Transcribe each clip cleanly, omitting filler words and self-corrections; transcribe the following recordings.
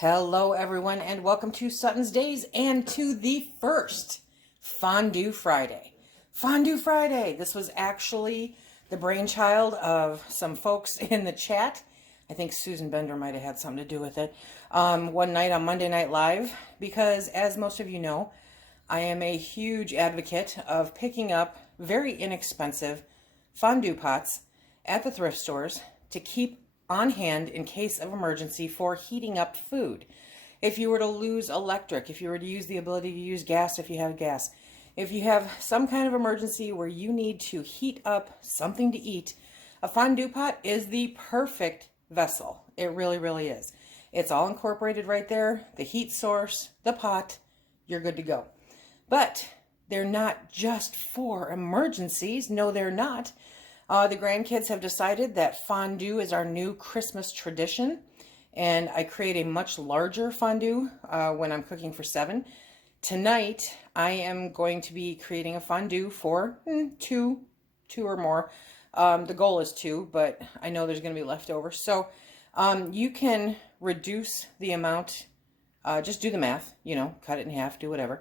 Hello everyone and welcome to SuttonsDaze and to the first Fondue Friday. Fondue Friday! This was actually the brainchild of some folks in the chat. I think Susan Bender might have had something to do with it. One night on Monday Night Live, because as most of you know, I am a huge advocate of picking up very inexpensive fondue pots at the thrift stores to keep on hand in case of emergency for heating up food. If you were to lose electric, if you were to use the ability to use gas if you have gas, if you have some kind of emergency where you need to heat up something to eat, a fondue pot is the perfect vessel. It really, really is. It's all incorporated right there, the heat source, the pot, you're good to go. But they're not just for emergencies. No, they're not. The grandkids have decided that fondue is our new Christmas tradition, and I create a much larger fondue when I'm cooking for 7. Tonight, I am going to be creating a fondue for two or more. The goal is 2, but I know there's going to be leftover. So you can reduce the amount, just do the math, cut it in half, do whatever.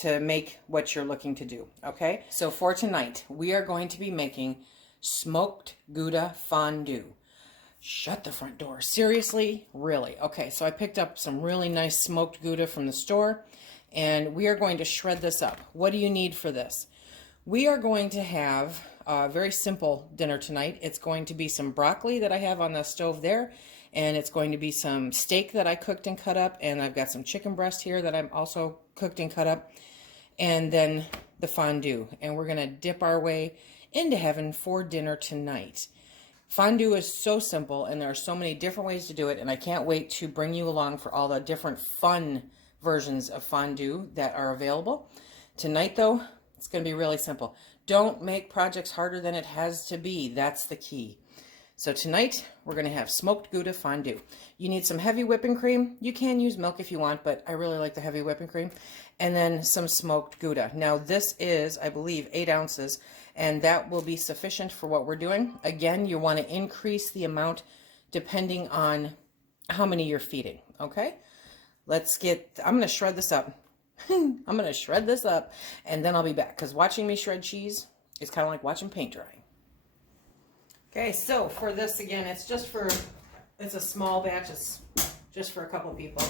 To make what you're looking to do, okay? So for tonight, we are going to be making smoked Gouda fondue. Shut the front door. Seriously? Really? Okay, so I picked up some really nice smoked Gouda from the store, and we are going to shred this up. What do you need for this? We are going to have a very simple dinner tonight. It's going to be some broccoli that I have on the stove there, and it's going to be some steak that I cooked and cut up, and I've got some chicken breast here that I'm also cooked and cut up, and then the fondue. And we're going to dip our way into heaven for dinner tonight. Fondue is so simple, and there are so many different ways to do it, and I can't wait to bring you along for all the different fun versions of fondue that are available. Tonight, though, it's going to be really simple. Don't make projects harder than it has to be. That's the key. So tonight, we're going to have smoked Gouda fondue. You need some heavy whipping cream. You can use milk if you want, but I really like the heavy whipping cream. And then some smoked Gouda. Now, this is, I believe, 8 ounces, and that will be sufficient for what we're doing. Again, you want to increase the amount depending on how many you're feeding, okay? I'm going to shred this up. I'm going to shred this up, and then I'll be back, because watching me shred cheese is kind of like watching paint dry. Okay, so for this, again, it's a small batch. It's just for a couple of people.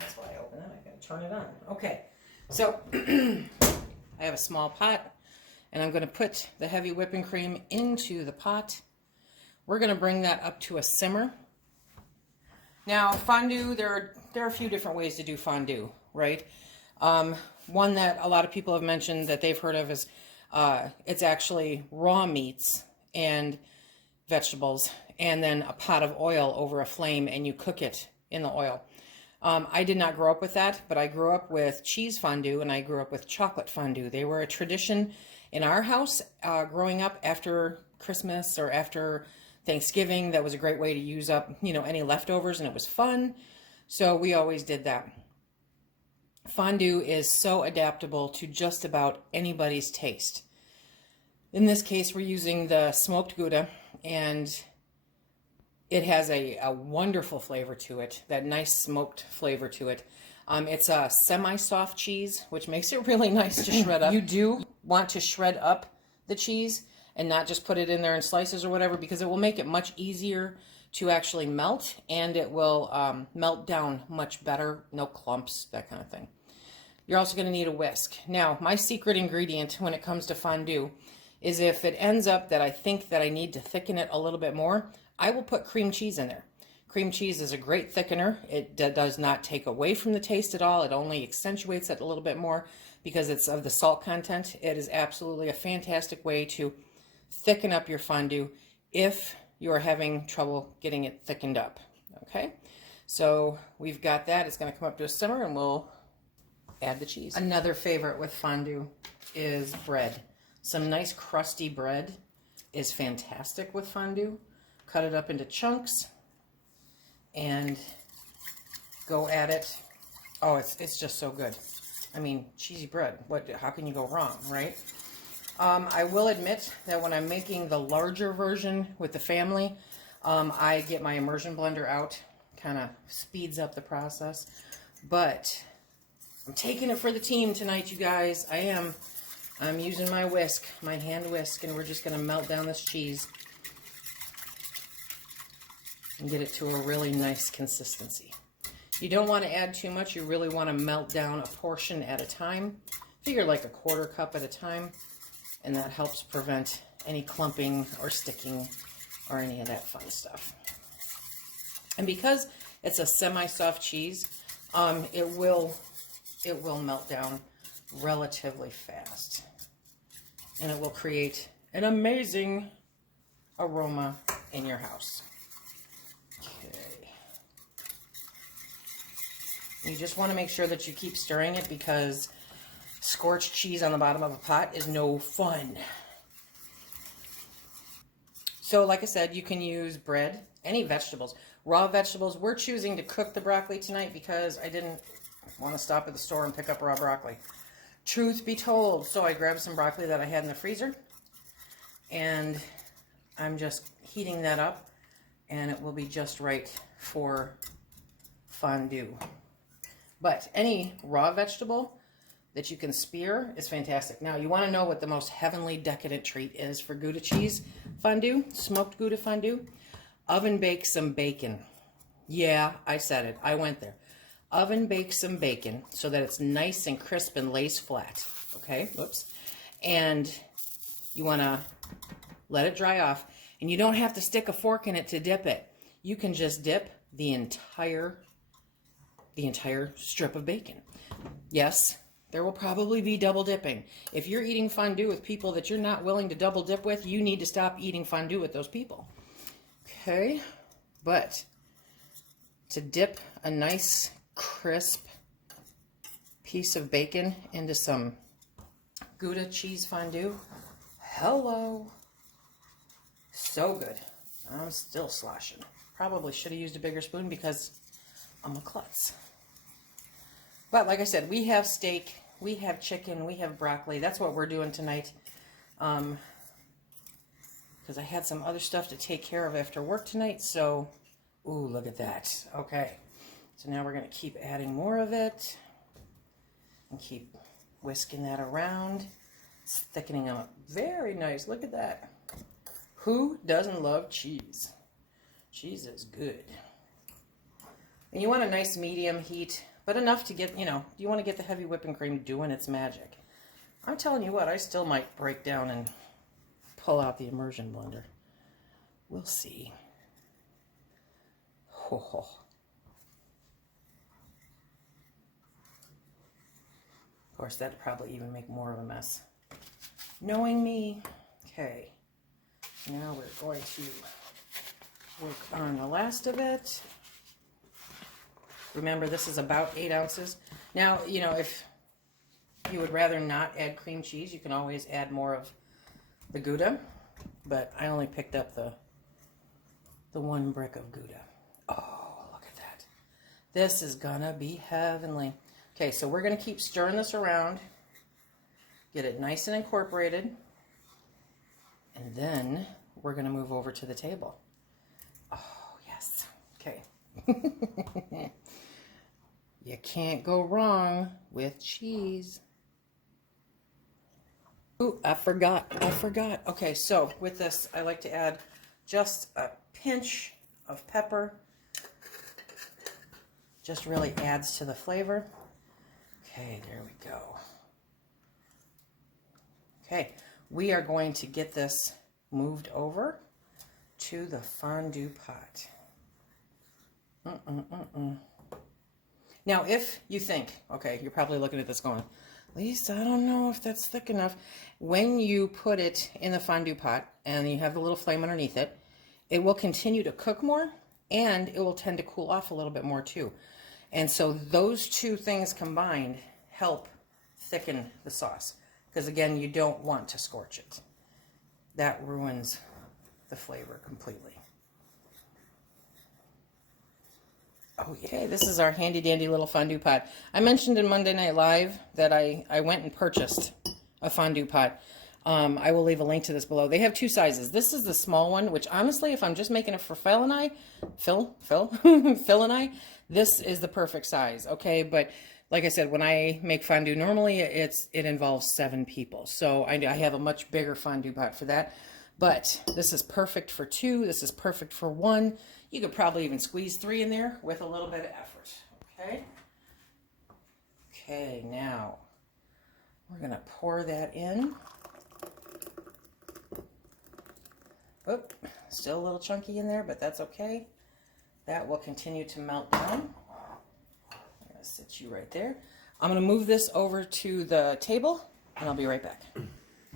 That's why I open it. I gotta turn it on. Okay, so I have a small pot, and I'm gonna put the heavy whipping cream into the pot. We're gonna bring that up to a simmer. Now, fondue, there are a few different ways to do fondue, right? One that a lot of people have mentioned that they've heard of is it's actually raw meats and vegetables, and then a pot of oil over a flame, and you cook it in the oil. I did not grow up with that, but I grew up with cheese fondue, and I grew up with chocolate fondue. They were a tradition in our house growing up after Christmas or after Thanksgiving. That was a great way to use up, any leftovers, and it was fun. So we always did that. Fondue is so adaptable to just about anybody's taste. In this case, we're using the smoked Gouda, and it has a wonderful flavor to it, that nice smoked flavor to it. It's a semi-soft cheese, which makes it really nice to shred up. You do want to shred up the cheese and not just put it in there in slices or whatever, because it will make it much easier to actually melt, and it will melt down much better, no clumps, that kind of thing. You're also going to need a whisk. Now, my secret ingredient when it comes to fondue is if it ends up that I think that I need to thicken it a little bit more, I will put cream cheese in there. Cream cheese is a great thickener. It does not take away from the taste at all. It only accentuates it a little bit more because it's of the salt content. It is absolutely a fantastic way to thicken up your fondue if you're having trouble getting it thickened up. Okay, so we've got that. It's going to come up to a simmer, and we'll add the cheese. Another favorite with fondue is bread. Some nice crusty bread is fantastic with fondue. Cut it up into chunks and go at it. Oh, it's just so good. I mean, cheesy bread. How can you go wrong, right? I will admit that when I'm making the larger version with the family, I get my immersion blender out kind of speeds up the process. But I'm taking it for the team tonight, you guys. I am. I'm using my whisk, my hand whisk, and we're just going to melt down this cheese and get it to a really nice consistency. You don't want to add too much. You really want to melt down a portion at a time. Figure like a quarter cup at a time, and that helps prevent any clumping or sticking or any of that fun stuff. And because it's a semi-soft cheese, it will melt down relatively fast, and it will create an amazing aroma in your house. Okay. You just want to make sure that you keep stirring it, because scorched cheese on the bottom of a pot is no fun. So like I said, you can use bread, any vegetables, raw vegetables. We're choosing to cook the broccoli tonight because I didn't want to stop at the store and pick up raw broccoli. Truth be told, so I grabbed some broccoli that I had in the freezer, and I'm just heating that up, and it will be just right for fondue. But any raw vegetable that you can spear is fantastic. Now, you want to know what the most heavenly decadent treat is for Gouda cheese fondue, smoked Gouda fondue? Oven bake some bacon. Yeah, I said it. I went there. Oven bake some bacon so that it's nice and crisp and lays flat. Okay, whoops. And you want to let it dry off. And you don't have to stick a fork in it to dip it. You can just dip the entire strip of bacon. Yes, there will probably be double dipping. If you're eating fondue with people that you're not willing to double dip with, you need to stop eating fondue with those people. Okay, but to dip a nice crisp piece of bacon into some Gouda cheese fondue, hello, so good. I'm still sloshing. Probably should have used a bigger spoon because I'm a klutz. But like I said, we have steak, we have chicken, we have broccoli. That's what we're doing tonight. Because I had some other stuff to take care of after work tonight. So, ooh, look at that. Okay. So now we're going to keep adding more of it. And keep whisking that around. It's thickening up. Very nice. Look at that. Who doesn't love cheese? Cheese is good. And you want a nice medium heat, but enough to get, you want to get the heavy whipping cream doing its magic. I'm telling you what, I still might break down and pull out the immersion blender. We'll see. Ho, ho. Of course, that'd probably even make more of a mess. Knowing me. Okay. Now we're going to work on the last of it. Remember, this is about 8 ounces. Now, if you would rather not add cream cheese, you can always add more of the Gouda. But I only picked up the one brick of Gouda. Oh, look at that. This is gonna be heavenly. Okay, so we're gonna keep stirring this around. Get it nice and incorporated. And then we're gonna move over to the table. Oh, yes. Okay. You can't go wrong with cheese. Ooh, I forgot. Okay, so with this, I like to add just a pinch of pepper. Just really adds to the flavor. Okay, there we go. Okay, we are going to get this moved over to the fondue pot. Now, if you think, okay, you're probably looking at this going, Lisa, I don't know if that's thick enough. When you put it in the fondue pot and you have the little flame underneath it, it will continue to cook more and it will tend to cool off a little bit more too. And so those two things combined help thicken the sauce. Because again, you don't want to scorch it. That ruins the flavor completely. Oh yeah, this is our handy dandy little fondue pot. I mentioned in Monday Night Live that I went and purchased a fondue pot. I will leave a link to this below. They have two sizes. This is the small one, which honestly, if I'm just making it for Phil and I, Phil and I, this is the perfect size, okay? But like I said, when I make fondue, normally it involves 7 people. So I have a much bigger fondue pot for that. But this is perfect for 2. This is perfect for 1. You could probably even squeeze 3 in there with a little bit of effort, okay? Okay, now we're going to pour that in. Oh, still a little chunky in there, but that's okay. That will continue to melt down. I'm going to sit you right there. I'm going to move this over to the table, and I'll be right back.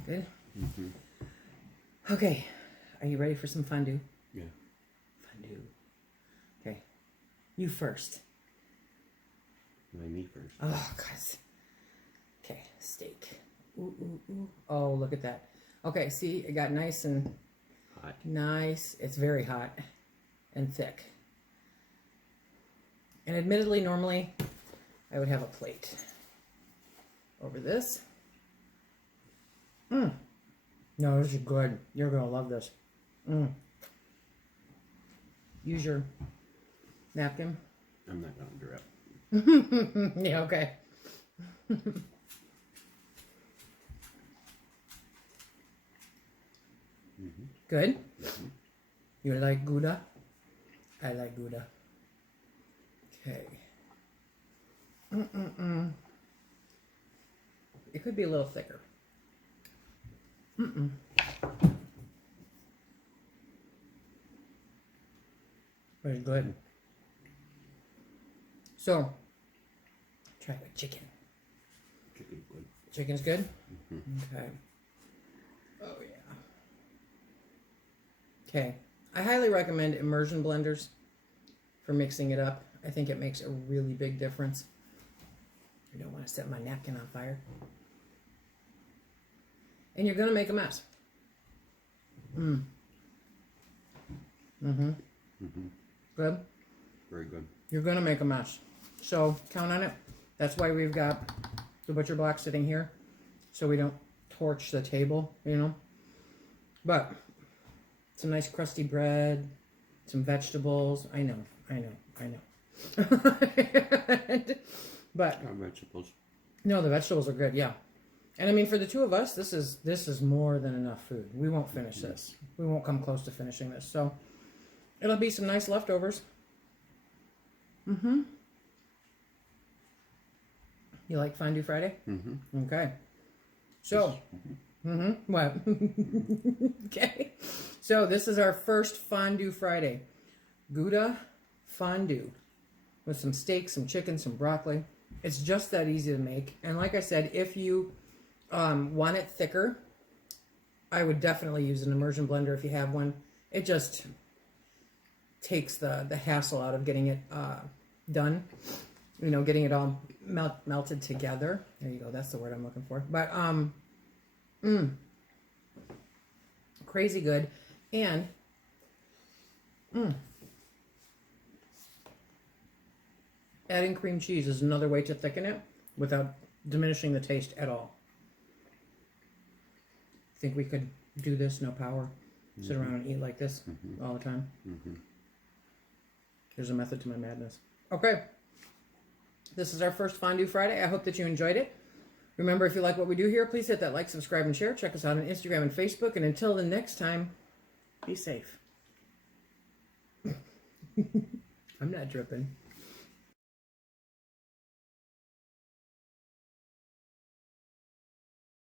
Good? Mm-hmm. Okay, are you ready for some fondue? Yeah. Fondue. Okay, you first. Why me first? Oh, guys. Okay, steak. Ooh, ooh, ooh. Oh, look at that. Okay, see, it got nice and hot. Nice. It's very hot and thick. And admittedly, normally, I would have a plate over this. No, this is good. You're going to love this. Use your napkin. I'm not going to drip. Yeah, okay. Good? Mm-hmm. You like Gouda? I like Gouda. Okay. It could be a little thicker. Very good. So, try with chicken. Chicken's good. Chicken's good? Okay. Oh, yeah. Okay. I highly recommend immersion blenders for mixing it up. I think it makes a really big difference. I don't want to set my napkin on fire. And you're going to make a mess. Good? Very good. You're going to make a mess. So count on it. That's why we've got the butcher block sitting here. So we don't torch the table, you know. But some nice crusty bread, some vegetables. I know. But vegetables. No, the vegetables are good, yeah. And I mean, for the 2 of us, this is more than enough food. We won't finish this. We won't come close to finishing this. So it'll be some nice leftovers. You like Fondue Friday? Okay. So, what? Okay. So this is our first Fondue Friday. Gouda Fondue with some steak, some chicken, some broccoli. It's just that easy to make. And like I said, if you want it thicker, I would definitely use an immersion blender if you have one. It just takes the hassle out of getting it done. You know, getting it all melted together. There you go. That's the word I'm looking for. But crazy good. And adding cream cheese is another way to thicken it without diminishing the taste at all. Think we could do this, no power, sit around and eat like this all the time? There's a method to my madness. Okay. This is our first Fondue Friday. I hope that you enjoyed it. Remember, if you like what we do here, please hit that like, subscribe, and share. Check us out on Instagram and Facebook. And until the next time, be safe. I'm not dripping.